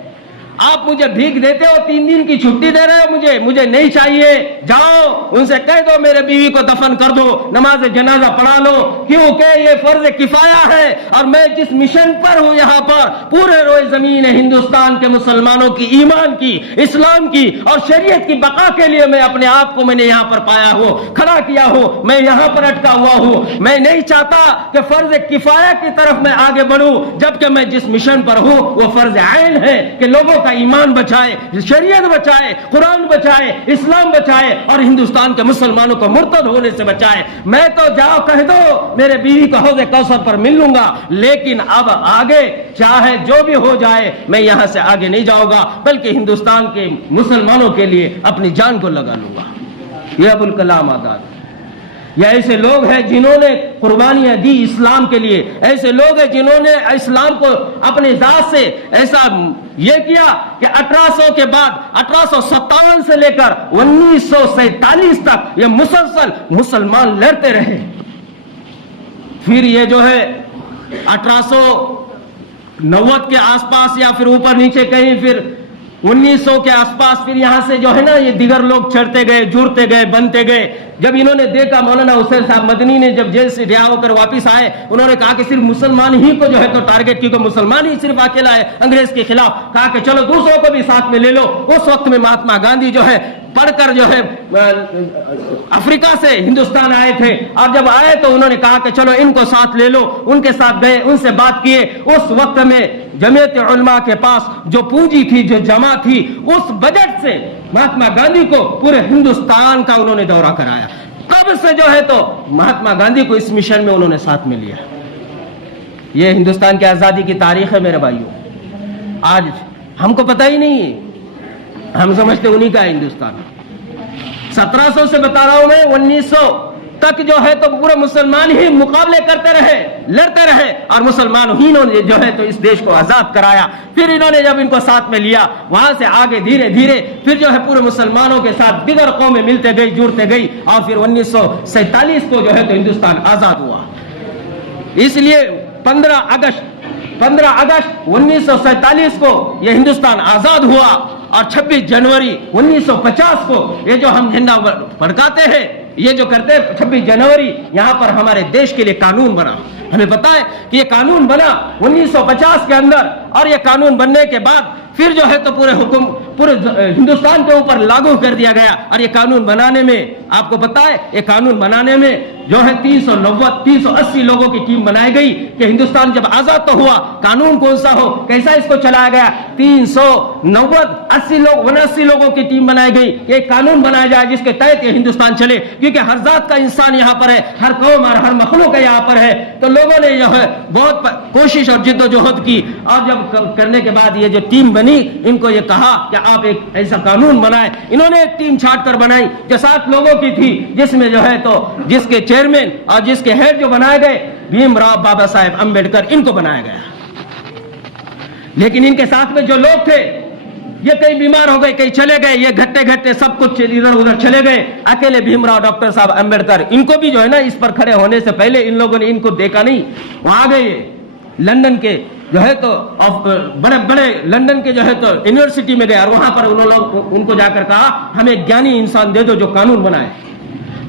آپ مجھے بھیک دیتے ہو، 3 دن کی چھٹی دے رہے ہو، مجھے نہیں چاہیے، جاؤ ان سے کہہ دو میرے بیوی کو دفن کر دو، نماز جنازہ پڑھا لو، کیونکہ یہ فرض کفایہ ہے، اور میں جس مشن پر ہوں یہاں پر، پورے روئے زمین ہندوستان کے مسلمانوں کی ایمان کی، اسلام کی اور شریعت کی بقا کے لیے میں اپنے آپ کو میں نے یہاں پر پایا ہو، کھڑا کیا ہو، میں یہاں پر اٹکا ہوا ہوں، میں نہیں چاہتا کہ فرض کفایہ کی طرف میں آگے بڑھوں، جبکہ میں جس مشن پر ہوں وہ فرض عین ہے کہ لوگوں کا ایمان بچائے، شریعت بچائے، قرآن بچائے، اسلام بچائے اور ہندوستان کے مسلمانوں کو مرتد ہونے سے بچائے۔ میں تو جاؤ کہہ دو میرے بیوی کو حوض کوثر پر مل لوں گا، لیکن اب آگے چاہے جو بھی ہو جائے میں یہاں سے آگے نہیں جاؤں گا، بلکہ ہندوستان کے مسلمانوں کے لیے اپنی جان کو لگا لوں گا۔ یہ ابوالکلام آزاد، یہ ایسے لوگ ہیں جنہوں نے قربانیاں دی اسلام کے لیے، ایسے لوگ ہیں جنہوں نے اسلام کو اپنے ذات سے ایسا یہ کیا کہ 1800 کے بعد 1857 سے لے کر 1947 تک یہ مسلسل مسلمان لڑتے رہے۔ پھر یہ جو ہے 1890 کے آس پاس یا پھر اوپر نیچے کہیں، پھر 1900 کے آس پاس پھر یہاں سے جو ہے نا یہ دیگر لوگ چڑھتے گئے، جڑتے گئے، بنتے گئے۔ جب انہوں نے دیکھا، مولانا حسین صاحب مدنی نے جب جیل سے رہا ہو کر واپس آئے، انہوں نے کہا کہ صرف مسلمان ہی کو جو ہے تو ٹارگٹ کی، مسلمان ہی صرف اکیلا ہے انگریز کے خلاف، کہا کہ چلو دوسروں کو بھی ساتھ میں لے لو۔ اس وقت میں مہاتما گاندھی جو ہے پڑھ کر جو ہے افریقہ سے ہندوستان آئے تھے، اور جب آئے تو انہوں نے کہا کہ چلو ان کو ساتھ لے لو، ان کے ساتھ گئے، ان سے بات کیے۔ اس وقت میں جمعیت علماء کے پاس جو پونجی تھی، جو جمع تھی، اس بجٹ سے مہاتما گاندھی کو پورے ہندوستان کا انہوں نے دورہ کرایا۔ تب سے جو ہے تو مہاتما گاندھی کو اس مشن میں انہوں نے ساتھ میں لیا۔ یہ ہندوستان کی آزادی کی تاریخ ہے میرے بھائیوں، آج ہم کو پتہ ہی نہیں ہے، ہم سمجھتے انہی کا ہے ہندوستان۔ 1700 سے بتا رہا ہوں میں، 1900 تک جو ہے تو پورے مسلمان ہی مقابلے کرتے رہے، لڑتے رہے، اور مسلمان ہی نے جو ہے تو اس دیش کو آزاد کرایا۔ پھر انہوں نے جب ان کو ساتھ میں لیا، وہاں سے آگے دھیرے دھیرے پھر جو ہے پورے مسلمانوں کے ساتھ دیگر قومیں ملتے گئی، جڑتے گئی، اور پھر 1947 کو جو ہے تو ہندوستان آزاد ہوا۔ اس لیے 15 اگست 1947 کو یہ ہندوستان آزاد ہوا، اور 26 جنوری 1950 کو یہ جو ہم جھنڈا بھڑکاتے ہیں، یہ جو کرتے ہیں 26 جنوری، یہاں پر ہمارے دیش کے لیے قانون بنا۔ ہمیں پتا ہے کہ یہ قانون بنا 1950 کے اندر، اور یہ قانون بننے کے بعد پھر جو ہے تو پورے ہندوستان کے اوپر لاگو کر دیا گیا، اور یہ قانون بنانے میں آپ کو پتا ہے یہ قانون بنانے میں جو ہے 380 لوگوں کی ٹیم بنائی گئی کہ ہندوستان جب آزاد تو ہوا، قانون کون سا ہو، کیسا اس کو چلایا گیا، 380 لوگوں کی ٹیم بنائی گئی کہ ایک قانون بنایا جائے جس کے تحت یہ ہندوستان چلے، کیونکہ ہر ذات کا انسان یہاں پر ہے، ہر قوم اور ہر مخلوق یہاں پر ہے۔ تو لوگوں نے جو ہے بہت کوشش اور جد و جہد کی، اور جب کرنے کے بعد یہ جو ٹیم بنی، ان کو یہ کہا کہ آپ ایک ایسا قانون بنائیں۔ انہوں نے ایک ٹیم چھانٹ کر بنائی جو 7 لوگوں کی تھی، جس میں جو ہے تو جس کے چیئرمین اور جس کے ہیڈ جو بنائے گئے بھیم راؤ بابا صاحب امبیڈکر، ان کو بنایا گیا۔ لیکن ان کے ساتھ میں جو لوگ تھے یہ کئی بیمار ہو گئے، کئی چلے گئے، یہ گھٹتے گھٹتے سب کچھ ادھر ادھر چلے گئے۔ اکیلے بھیم راؤ ڈاکٹر صاحب امبیڈکر، ان کو بھی جو ہے نا اس پر کھڑے ہونے سے پہلے ان لوگوں نے ان کو دیکھا نہیں، وہاں گئے لندن کے جو ہے تو بڑے بڑے لندن کے جو ہے تو یونیورسٹی میں گئے، اور وہاں پر ان کو جا کر کہا ہمیں ایک گیانی انسان دے دو جو قانون بنائے،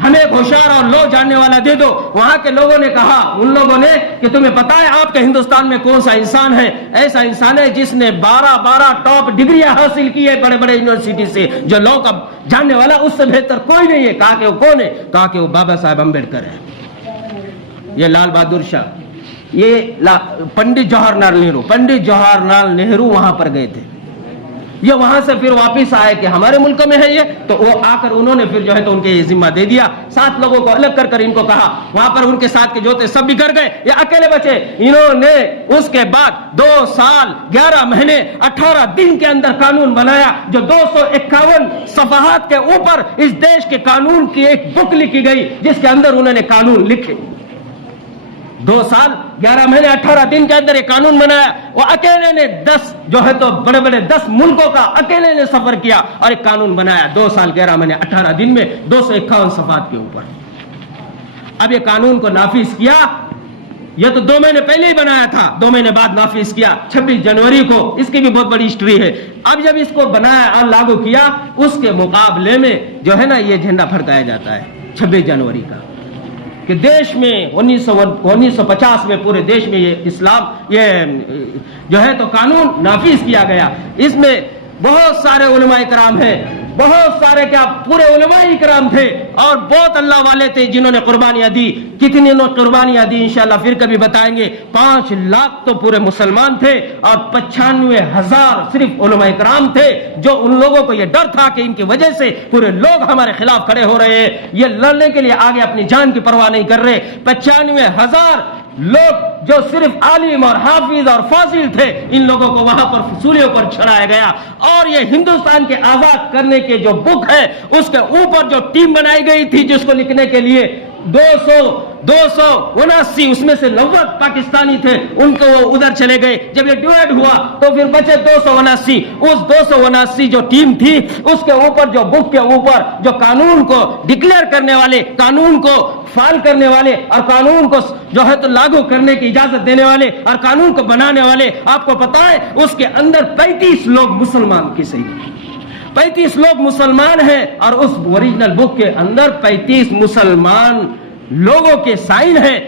ہمیں ایک ہوشیار اور لو جاننے والا دے دو۔ وہاں کے لوگوں نے کہا، ان لوگوں نے، کہ تمہیں پتا ہے آپ کے ہندوستان میں کون سا انسان ہے؟ ایسا انسان ہے جس نے 12 ٹاپ ڈگریاں حاصل کی ہے بڑے بڑے یونیورسٹی سے، جو لو کا جاننے والا اس سے بہتر کوئی نہیں ہے۔ کہا کہ وہ کون ہے؟ کہا کہ وہ بابا صاحب امبیڈکر ہے۔ یہ لال بہادر شاہ، یہ پنڈت جواہر لال نہرو وہاں پر گئے تھے۔ یہ وہاں سے پھر واپس آئے کہ ہمارے ملک میں ہے یہ، تو وہ آ کر انہوں نے پھر جو ہے تو ان کے یہ ذمہ دے دیا، 7 لوگوں کو الگ کر ان کو کہا، وہاں پر ان کے ساتھ کے جو تھے سب بگڑ گئے، یہ اکیلے بچے۔ انہوں نے اس کے بعد 2 سال 11 مہینے 18 دن کے اندر قانون بنایا، جو 251 صفحات کے اوپر اس دیش کے قانون کی ایک بک لکھی گئی، جس کے اندر انہوں نے قانون لکھے۔ 2 سال 11 مہینے 18 دن کے اندر یہ قانون بنایا۔ وہ اکیلے نے 10 جو ہے تو بڑے بڑے 10 ملکوں کا اکیلے نے سفر کیا اور ایک قانون بنایا 2 سال 11 مہینے 18 دن میں 251 صفحات کے اوپر۔ اب یہ قانون کو نافذ کیا، یہ تو 2 مہینے پہلے ہی بنایا تھا، 2 مہینے بعد نافذ کیا 26 جنوری کو۔ اس کی بھی بہت بڑی ہسٹری ہے۔ اب جب اس کو بنایا اور لاگو کیا، اس کے مقابلے میں جو ہے نا یہ جھنڈا پھڑکایا جاتا ہے 26 جنوری کا، کہ دیش میں 1950 میں پورے دیش میں یہ اسلام یہ جو ہے تو قانون نافذ کیا گیا۔ اس میں بہت سارے علماء کرام ہیں، بہت سارے کیا پورے علماء کرام تھے، اور بہت اللہ والے تھے جنہوں نے قربانیاں دی۔ کتنی قربانیاں دی انشاءاللہ پھر کبھی بتائیں گے۔ 5 لاکھ تو پورے مسلمان تھے، اور 95,000 صرف علماء کرام تھے، جو ان لوگوں کو یہ ڈر تھا کہ ان کی وجہ سے پورے لوگ ہمارے خلاف کھڑے ہو رہے ہیں، یہ لڑنے کے لیے آگے اپنی جان کی پرواہ نہیں کر رہے۔ 95,000 لوگ جو صرف عالم اور حافظ اور فاضل تھے، ان لوگوں کو وہاں پر فصولیوں پر چڑھایا گیا، اور یہ ہندوستان کے آزاد کرنے کے جو بک ہے اس کے اوپر جو ٹیم بنائی گئی تھی جس کو لکھنے کے لیے 279 اس میں سے 90 پاکستانی تھے، ان کو وہ ادھر چلے گئے۔ جب یہ ڈیوائڈ ہوا تو پھر بچے 279۔ اس 279 جو ٹیم تھی اس کے اوپر جو بک کے اوپر جو قانون کو ڈکلیئر کرنے والے، قانون کو فعال کرنے والے، اور قانون کو جو ہے تو لاگو کرنے کی اجازت دینے والے، اور قانون کو بنانے والے، آپ کو پتا ہے اس کے اندر 35 لوگ مسلمان کی صحیح 35 لوگ مسلمان ہیں، اور اس اوریجنل بک کے اندر 35 مسلمان لوگوں کے سائن ہیں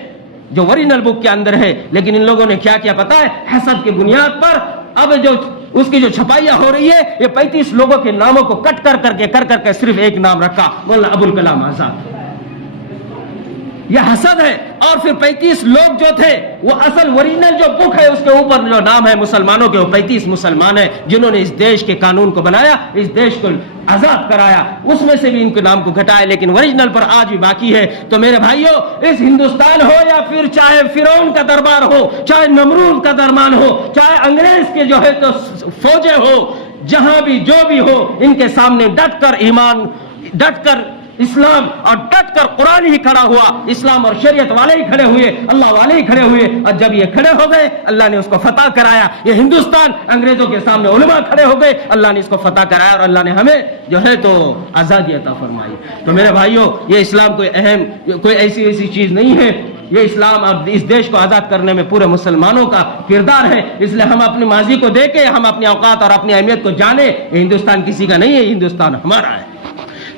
جو اوریجنل بک کے اندر ہے۔ لیکن ان لوگوں نے کیا کیا پتا ہے؟ حسد کی بنیاد پر اب جو اس کی جو چھپائیاں ہو رہی ہے، یہ 35 لوگوں کے ناموں کو کٹ کر کے صرف ایک نام رکھا، مولانا ابوالکلام آزاد۔ یہ حسد ہے۔ اور پھر 35 لوگ جو تھے، وہ اصل اوریجنل جو بک ہے اس کے اوپر جو نام ہے مسلمانوں کے، وہ 35 مسلمان ہیں جنہوں نے اس دیش کے قانون کو بنایا، اس دیش کو آزاد کرایا۔ اس میں سے بھی ان کے نام کو گھٹایا، لیکن اوریجنل پر آج بھی باقی ہے۔ تو میرے بھائیوں، اس ہندوستان ہو یا پھر چاہے فرعون کا دربار ہو، چاہے نمرود کا دربار ہو، چاہے انگریز کے جو ہے تو فوجیں ہو، جہاں بھی جو بھی ہو، ان کے سامنے ڈٹ کر ایمان، ڈٹ کر اسلام اور ڈٹ کر قرآن ہی کھڑا ہوا، اسلام اور شریعت والے ہی کھڑے ہوئے، اللہ والے ہی کھڑے ہوئے، اور جب یہ کھڑے ہو گئے اللہ نے اس کو فتح کرایا۔ یہ ہندوستان انگریزوں کے سامنے علماء کھڑے ہو گئے، اللہ نے اس کو فتح کرایا، اور اللہ نے ہمیں جو ہے تو آزادی عطا فرمائی۔ تو میرے بھائیوں، یہ اسلام کوئی ایسی چیز نہیں ہے، یہ اسلام اب اس دیش کو آزاد کرنے میں پورے مسلمانوں کا کردار ہے۔ اس لیے ہم اپنی ماضی کو دیکھیں، ہم اپنی اوقات اور اپنی اہمیت کو جانیں۔ یہ ہندوستان کسی کا نہیں ہے، ہندوستان ہمارا ہے۔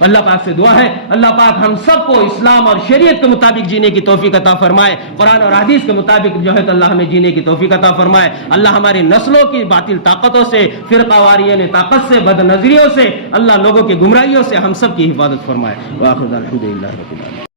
اللہ پاک سے دعا ہے اللہ پاک ہم سب کو اسلام اور شریعت کے مطابق جینے کی توفیق عطا فرمائے، قرآن اور حدیث کے مطابق جو ہے تو اللہ ہمیں جینے کی توفیق عطا فرمائے، اللہ ہماری نسلوں کی باطل طاقتوں سے، فرقہ واریین طاقت سے، بد نظریوں سے، اللہ لوگوں کی گمراہیوں سے ہم سب کی حفاظت فرمائے۔ وآخر دعوانا الحمدللہ رب العالمین۔